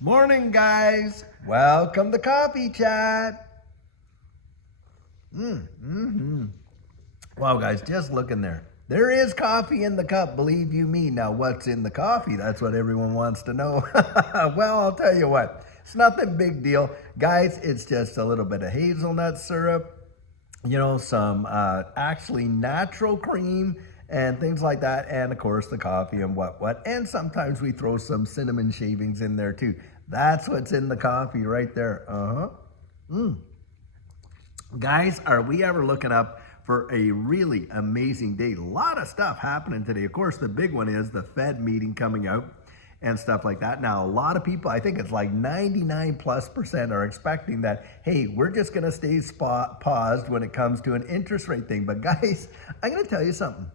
Morning, guys. Welcome to Coffee Chat. Wow, guys, just look in there. There is coffee in the cup, believe you me. Now, what's in the coffee? That's what everyone wants to know. Well, I'll tell you what. It's nothing big deal. Guys, it's just a little bit of hazelnut syrup, some actually natural cream and things like that, and of course the coffee and what, and sometimes we throw some cinnamon shavings in there too. That's what's in the coffee right there. Guys, are we ever looking up for a really amazing day? A lot of stuff happening today. Of course, the big one is the Fed meeting coming out and stuff like that. Now, a lot of people, I think it's like 99+% are expecting that, hey, we're just going to stay paused when it comes to an interest rate thing. But guys, I'm going to tell you something.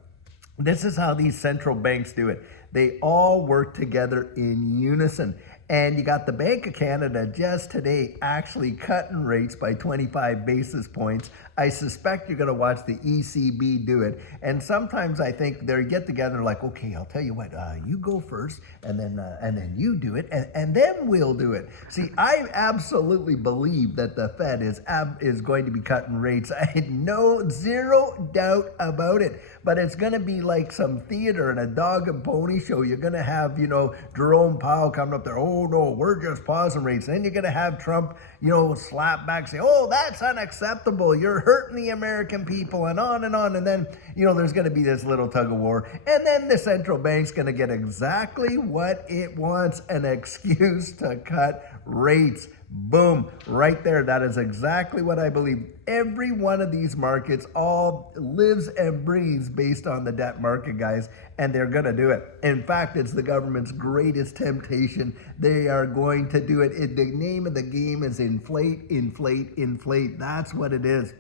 This is how these central banks do it. They all work together in unison. And you got the Bank of Canada just today actually cutting rates by 25 basis points. I suspect you're going to watch the ECB do it. And sometimes I think they get together like, okay, I'll tell you what, you go first, and then you do it, and then we'll do it. See, I absolutely believe that the Fed is going to be cutting rates. I had zero doubt about it. But it's going to be like some theater and a dog and pony show. You're going to have, Jerome Powell coming up there. Oh, no, we're just pausing rates. Then you're going to have Trump, slap back, say, oh, that's unacceptable. You're hurting the American people, and on and on. And then, there's going to be this little tug of war. And then the central bank's going to get exactly what it wants, an excuse to cut rates. Boom, right there. That is exactly what I believe. Every one of these markets all lives and breathes based on the debt market, guys, and they're going to do it. In fact, it's the government's greatest temptation. They are going to do it. The name of the game is inflate, inflate, inflate. That's what it is.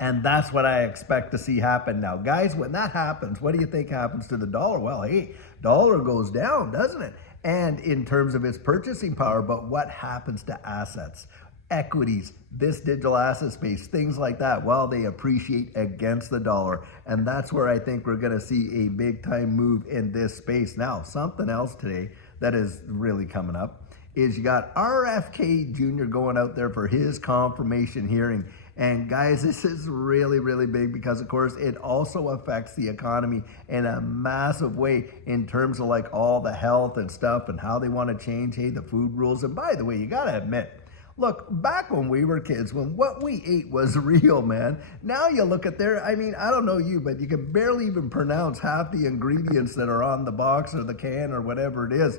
And that's what I expect to see happen now. Guys, when that happens, what do you think happens to the dollar? Well, hey, dollar goes down, doesn't it? And in terms of its purchasing power, but what happens to assets, equities, this digital asset space, things like that? Well, they appreciate against the dollar. And that's where I think we're going to see a big time move in this space. Now, something else today that is really coming up is you got RFK Jr. going out there for his confirmation hearing. And guys, this is really, really big because, of course, it also affects the economy in a massive way in terms of like all the health and stuff and how they want to change, hey, the food rules. And by the way, you got to admit, look, back when we were kids, when what we ate was real, man. Now you look at I don't know you, but you can barely even pronounce half the ingredients that are on the box or the can or whatever it is.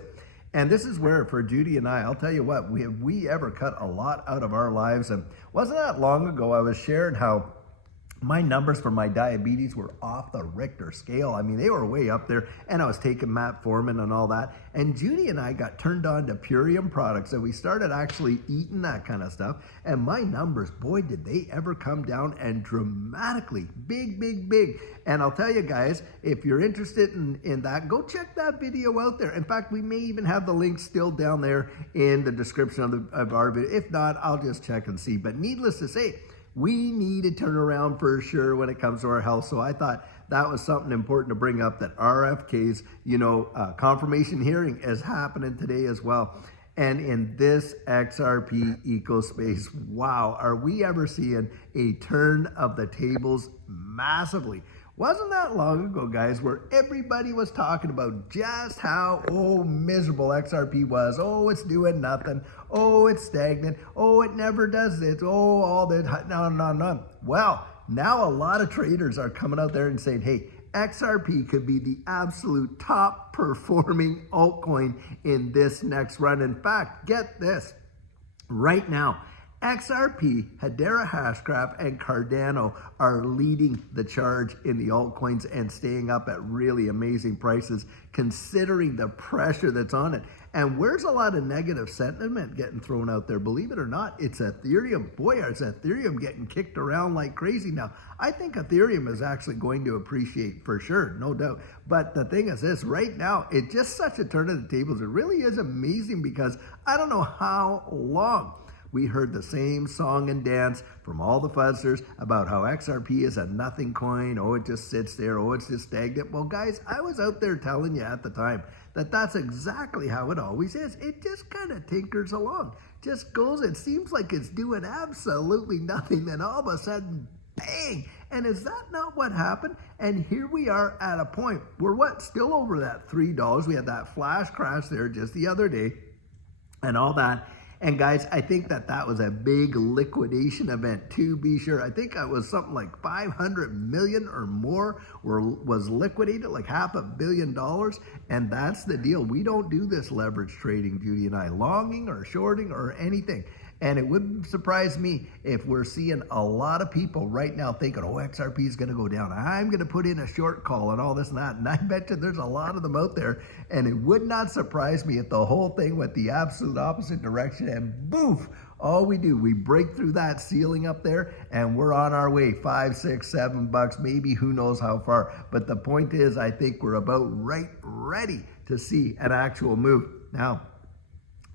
And this is where, for Judy and I'll tell you what, we ever cut a lot out of our lives. And wasn't that long ago I was sharing how my numbers for my diabetes were off the Richter scale. I mean, they were way up there, and I was taking metformin and all that. And Judy and I got turned on to Purium products, and we started actually eating that kind of stuff. And my numbers, boy, did they ever come down, and dramatically, big, big, big. And I'll tell you guys, if you're interested in that, go check that video out there. In fact, we may even have the link still down there in the description of our video. If not, I'll just check and see. But needless to say, we need to turn around for sure when it comes to our health. So I thought that was something important to bring up, that RFK's, confirmation hearing is happening today as well. And in this XRP eco space, wow, are we ever seeing a turn of the tables massively? Wasn't that long ago, guys, where everybody was talking about just how, miserable XRP was. Oh, it's doing nothing. Oh, it's stagnant. Oh, it never does this. Oh, all that. No. Well, now a lot of traders are coming out there and saying, hey, XRP could be the absolute top performing altcoin in this next run. In fact, get this, right now, XRP, Hedera Hashgraph, and Cardano are leading the charge in the altcoins and staying up at really amazing prices considering the pressure that's on it. And where's a lot of negative sentiment getting thrown out there? Believe it or not, it's Ethereum. Boy, is Ethereum getting kicked around like crazy now. I think Ethereum is actually going to appreciate for sure, no doubt. But the thing is this, right now, it's just such a turn of the tables. It really is amazing because I don't know how long we heard the same song and dance from all the fuzzers about how XRP is a nothing coin. Oh, it just sits there. Oh, it's just stagnant. Well, guys, I was out there telling you at the time that that's exactly how it always is. It just kind of tinkers along, just goes. It seems like it's doing absolutely nothing. Then all of a sudden, bang. And is that not what happened? And here we are at a point where still over that $3. We had that flash crash there just the other day and all that. And guys, I think that was a big liquidation event, to be sure. I think it was something like 500 million or more was liquidated, like $500 million. And that's the deal. We don't do this leverage trading, Judy and I, longing or shorting or anything. And it wouldn't surprise me if we're seeing a lot of people right now thinking, oh, XRP is going to go down. I'm going to put in a short call and all this and that. And I bet you there's a lot of them out there. And it would not surprise me if the whole thing went the absolute opposite direction and boof, all we do, we break through that ceiling up there and we're on our way, $5, $6, $7, maybe who knows how far. But the point is, I think we're about ready to see an actual move. Now,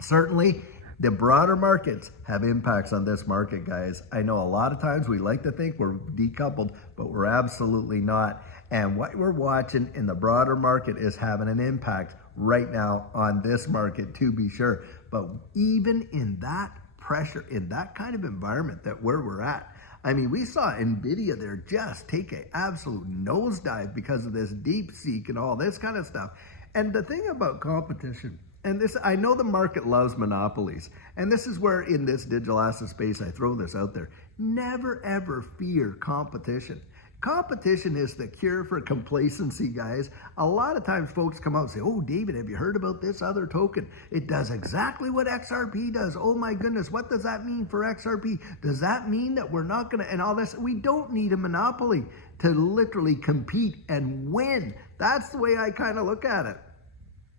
certainly, the broader markets have impacts on this market, guys. I know a lot of times we like to think we're decoupled, but we're absolutely not. And what we're watching in the broader market is having an impact right now on this market, to be sure. But even in that pressure, in that kind of environment where we're at, I mean, we saw NVIDIA there just take an absolute nosedive because of this DeepSeek and all this kind of stuff. And the thing about competition, and this, I know the market loves monopolies, and this is where in this digital asset space, I throw this out there. Never ever fear competition. Competition is the cure for complacency, guys. A lot of times folks come out and say, oh, David, have you heard about this other token? It does exactly what XRP does. Oh my goodness, what does that mean for XRP? Does that mean that we're not gonna, and all this? We don't need a monopoly to literally compete and win. That's the way I kind of look at it.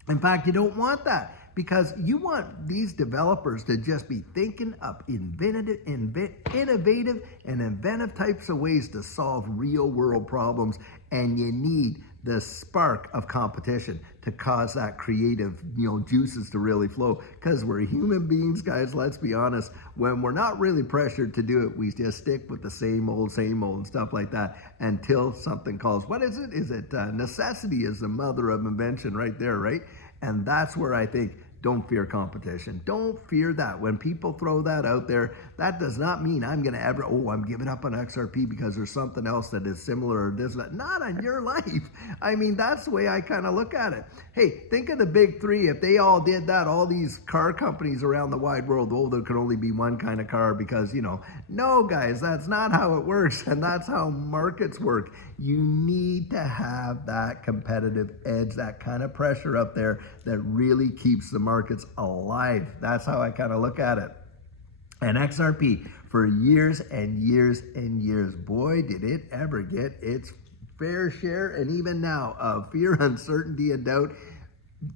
In fact, you don't want that because you want these developers to just be thinking up innovative and inventive types of ways to solve real world problems. And you need the spark of competition to cause that creative, juices to really flow. Because we're human beings, guys, let's be honest. When we're not really pressured to do it, we just stick with the same old and stuff like that until something calls. What is it? Is it necessity is the mother of invention right there, right? And that's where I think, don't fear competition. Don't fear that. When people throw that out there, that does not mean I'm going to ever, I'm giving up on XRP because there's something else that is similar or this, that. Not on your life. I mean, that's the way I kind of look at it. Hey, think of the big three. If they all did that, all these car companies around the wide world, there could only be one kind of car because, no, guys, that's not how it works. And that's how markets work. You need to have that competitive edge, that kind of pressure up there that really keeps the markets alive. That's how I kind of look at it. And XRP, for years and years and years, boy, did it ever get its fair share, and even now, of fear, uncertainty, and doubt,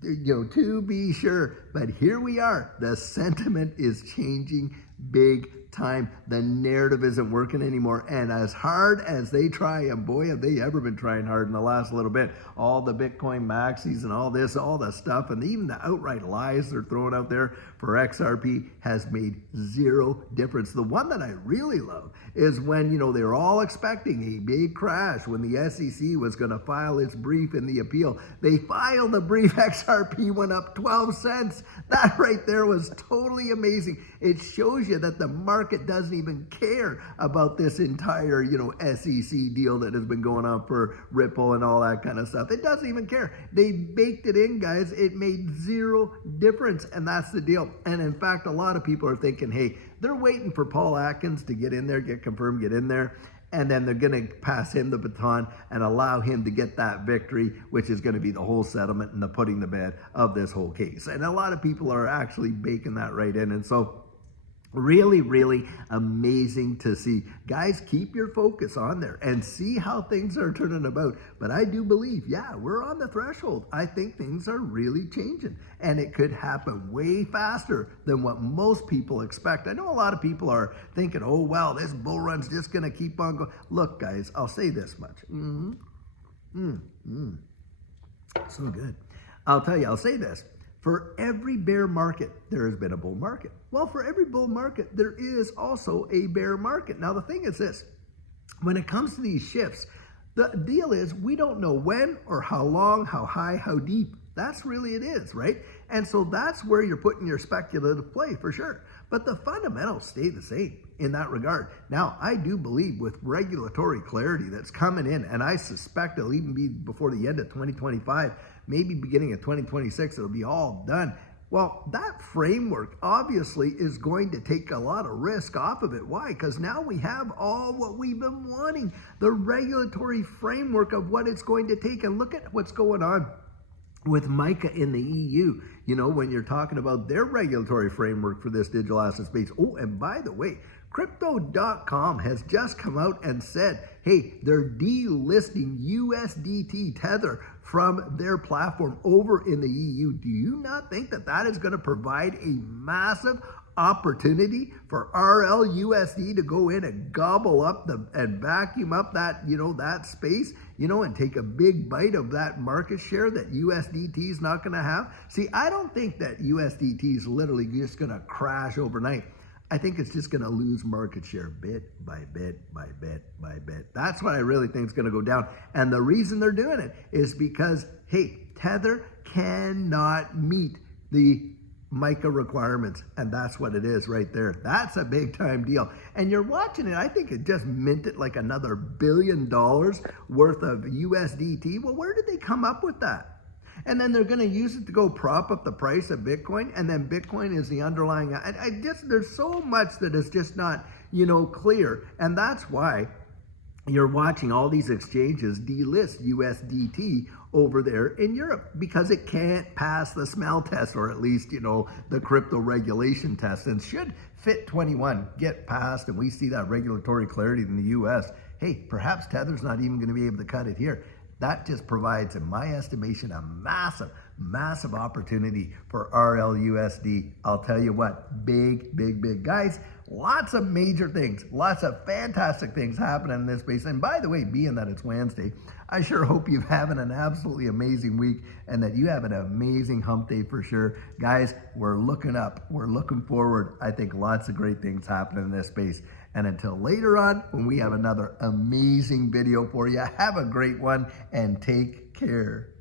to be sure. But here we are. The sentiment is changing big time. The narrative isn't working anymore. And as hard as they try, and boy, have they ever been trying hard in the last little bit, all the Bitcoin maxis and all this, all the stuff, and even the outright lies they're throwing out there for XRP has made zero difference. The one that I really love is when, they were all expecting a big crash when the SEC was going to file its brief in the appeal. They filed the brief, XRP went up 12 cents. That right there was totally amazing. It shows you that the market doesn't even care about this entire, SEC deal that has been going on for Ripple and all that kind of stuff. It doesn't even care. They baked it in, guys. It made zero difference, and that's the deal. And in fact, a lot of people are thinking, hey, they're waiting for Paul Atkins to get in there, get confirmed, get in there, and then they're going to pass him the baton and allow him to get that victory, which is going to be the whole settlement and the putting to bed of this whole case. And a lot of people are actually baking that right in. And so really, really amazing to see. Guys, keep your focus on there and see how things are turning about. But I do believe, we're on the threshold. I think things are really changing, and it could happen way faster than what most people expect. I know a lot of people are thinking, oh, well, this bull run's just going to keep on going. Look, guys, I'll say this much. So good. I'll say this. For every bear market, there has been a bull market. Well, for every bull market, there is also a bear market. Now, the thing is this. When it comes to these shifts, the deal is we don't know when or how long, how high, how deep That's really it is, right? And so that's where you're putting your speculative play for sure. But the fundamentals stay the same in that regard. Now, I do believe with regulatory clarity that's coming in, and I suspect it'll even be before the end of 2025, maybe beginning of 2026, it'll be all done. Well, that framework obviously is going to take a lot of risk off of it. Why? Because now we have all what we've been wanting, the regulatory framework of what it's going to take. And look at what's going on with MiCA in the EU, you know, when you're talking about their regulatory framework for this digital asset space. Oh, and by the way, Crypto.com has just come out and said, hey, they're delisting USDT Tether from their platform over in the EU. Do you not think that that is going to provide a massive opportunity for RLUSD to go in and gobble up and vacuum up that, you know, that space, you know, and take a big bite of that market share that USDT is not going to have? See, I don't think that USDT is literally just going to crash overnight. I think it's just going to lose market share bit by bit by bit by bit. That's what I really think is going to go down. And the reason they're doing it is because, hey, Tether cannot meet the MiCA requirements. And that's what it is right there. That's a big time deal. And you're watching it. I think it just minted like another $1 billion worth of USDT. Well, where did they come up with that? And then they're going to use it to go prop up the price of Bitcoin, and then Bitcoin is the underlying. There's so much that is just not, you know, clear, and that's why you're watching all these exchanges delist USDT over there in Europe, because it can't pass the smell test, or at least, you know, the crypto regulation test. And should FIT21 get passed and we see that regulatory clarity in the US, hey, perhaps Tether's not even going to be able to cut it here. That just provides, in my estimation, a massive, massive opportunity for RLUSD. I'll tell you what, big, big, big. Guys, lots of major things, lots of fantastic things happening in this space. And by the way, being that it's Wednesday, I sure hope you're having an absolutely amazing week and that you have an amazing hump day for sure. Guys, we're looking up. We're looking forward. I think lots of great things happening in this space. And until later on, when we have another amazing video for you, have a great one and take care.